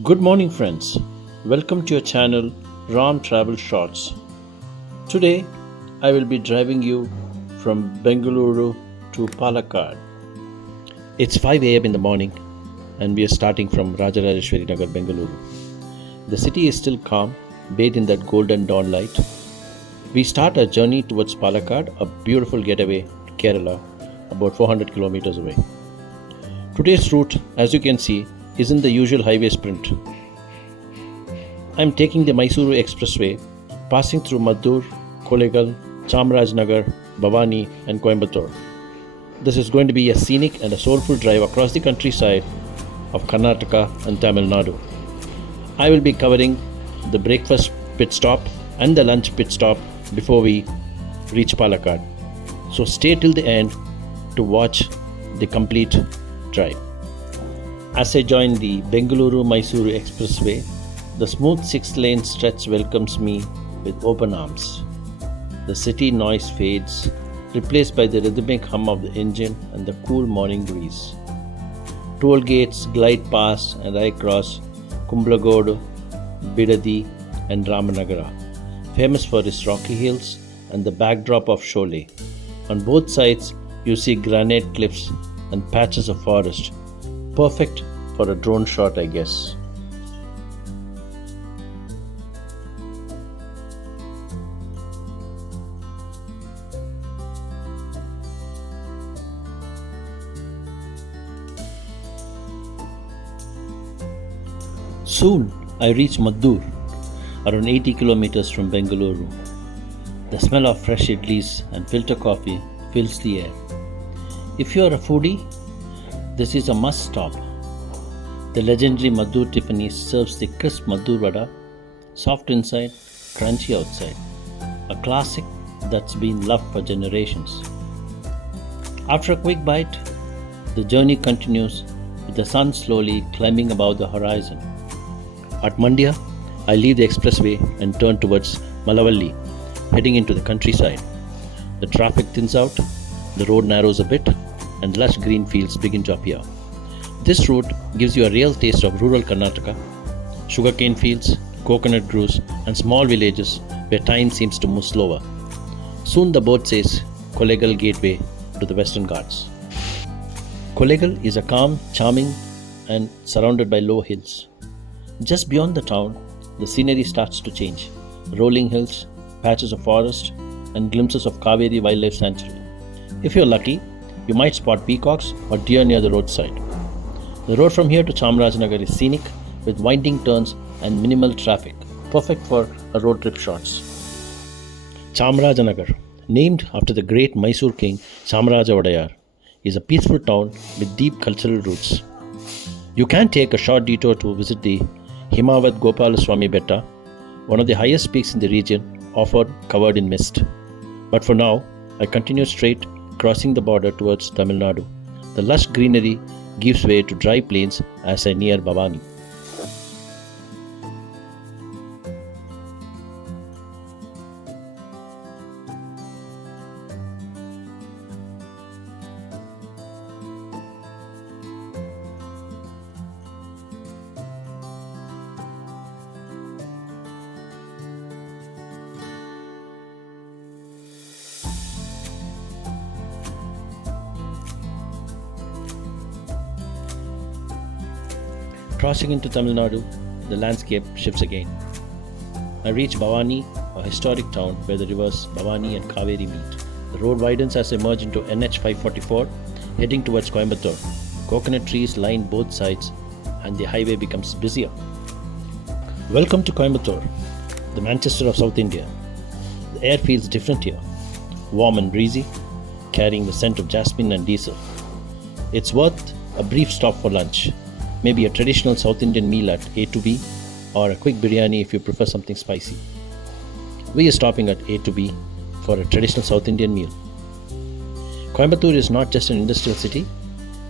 Good morning, friends. Welcome to your channel ramtravelshots. Today, I will be driving you from Bangalore to Palakkad. It's 5 a.m. in the morning, and we are starting from Nagar, Bangalore. The city is still calm, bathed in that golden dawn light. We start our journey towards Palakkad, a beautiful getaway to Kerala, about 400 kilometers away. Today's route, as you can see, isn't the usual highway sprint. I am taking the Mysuru Expressway, passing through Maddur, Kollegal, Chamarajanagar, Bhavani and Coimbatore. This is going to be a scenic and a soulful drive across the countryside of Karnataka and Tamil Nadu. I will be covering the breakfast pit stop and the lunch pit stop before we reach Palakkad. So stay till the end to watch the complete drive. As I join the Bengaluru-Mysuru Expressway, the smooth 6-lane stretch welcomes me with open arms. The city noise fades, replaced by the rhythmic hum of the engine and the cool morning breeze. Toll gates glide past and I cross Kumblagod, Bidadi and Ramanagara, famous for its rocky hills and the backdrop of Sholay. On both sides, you see granite cliffs and patches of forest, perfect for a drone shot, I guess. Soon I reach Maddur, around 80 kilometers from Bengaluru. The smell of fresh idlis and filter coffee fills the air. If you are a foodie, this is a must stop. The legendary Maddur Tiffany serves the crisp Maddur vada, soft inside, crunchy outside. A classic that's been loved for generations. After a quick bite, the journey continues with the sun slowly climbing above the horizon. At Mandya, I leave the expressway and turn towards Malavalli, heading into the countryside. The traffic thins out, the road narrows a bit, and lush green fields begin to appear. This route gives you a real taste of rural Karnataka, sugarcane fields, coconut groves, and small villages where time seems to move slower. Soon the board says Kollegal Gateway to the Western Ghats. Kollegal is a calm, charming, and surrounded by low hills. Just beyond the town, the scenery starts to change. Rolling hills, patches of forest, and glimpses of Kaveri Wildlife Sanctuary. If you're lucky, you might spot peacocks or deer near the roadside. The road from here to Chamarajanagar is scenic with winding turns and minimal traffic, perfect for a road trip shots. Chamarajanagar, named after the great Mysore king Chamaraja Odayar, is a peaceful town with deep cultural roots. You can take a short detour to visit the Himavad Gopalaswamy Betta, one of the highest peaks in the region, often covered in mist. But for now, I continue straight, crossing the border towards Tamil Nadu. The lush greenery gives way to dry plains as I near Bhavani. Crossing into Tamil Nadu, the landscape shifts again. I reach Bhavani, a historic town where the rivers Bhavani and Kaveri meet. The road widens as I merge into NH 544, heading towards Coimbatore. Coconut trees line both sides and the highway becomes busier. Welcome to Coimbatore, the Manchester of South India. The air feels different here, warm and breezy, carrying the scent of jasmine and diesel. It's worth a brief stop for lunch. Maybe a traditional South Indian meal at A to B, or a quick biryani if you prefer something spicy. We are stopping at A to B for a traditional South Indian meal. Coimbatore is not just an industrial city,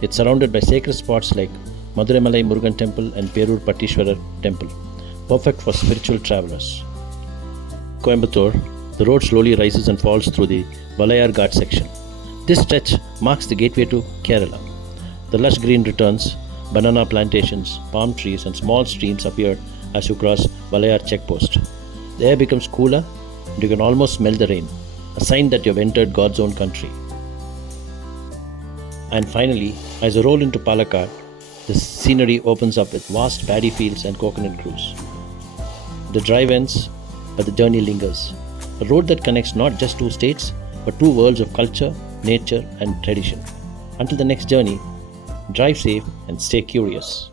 it's surrounded by sacred spots like Madurai Murugan Temple and Perur Pattishwarar Temple, perfect for spiritual travelers. Coimbatore, the road slowly rises and falls through the Valayar Ghat section. This stretch marks the gateway to Kerala. The lush green returns, Banana plantations, palm trees, and small streams appear as you cross Valayar checkpost. The air becomes cooler and you can almost smell the rain, a sign that you have entered God's own country. And finally, as you roll into Palakkad, the scenery opens up with vast paddy fields and coconut groves. The drive ends, but the journey lingers. A road that connects not just two states, but two worlds of culture, nature, and tradition. Until the next journey, drive safe and stay curious.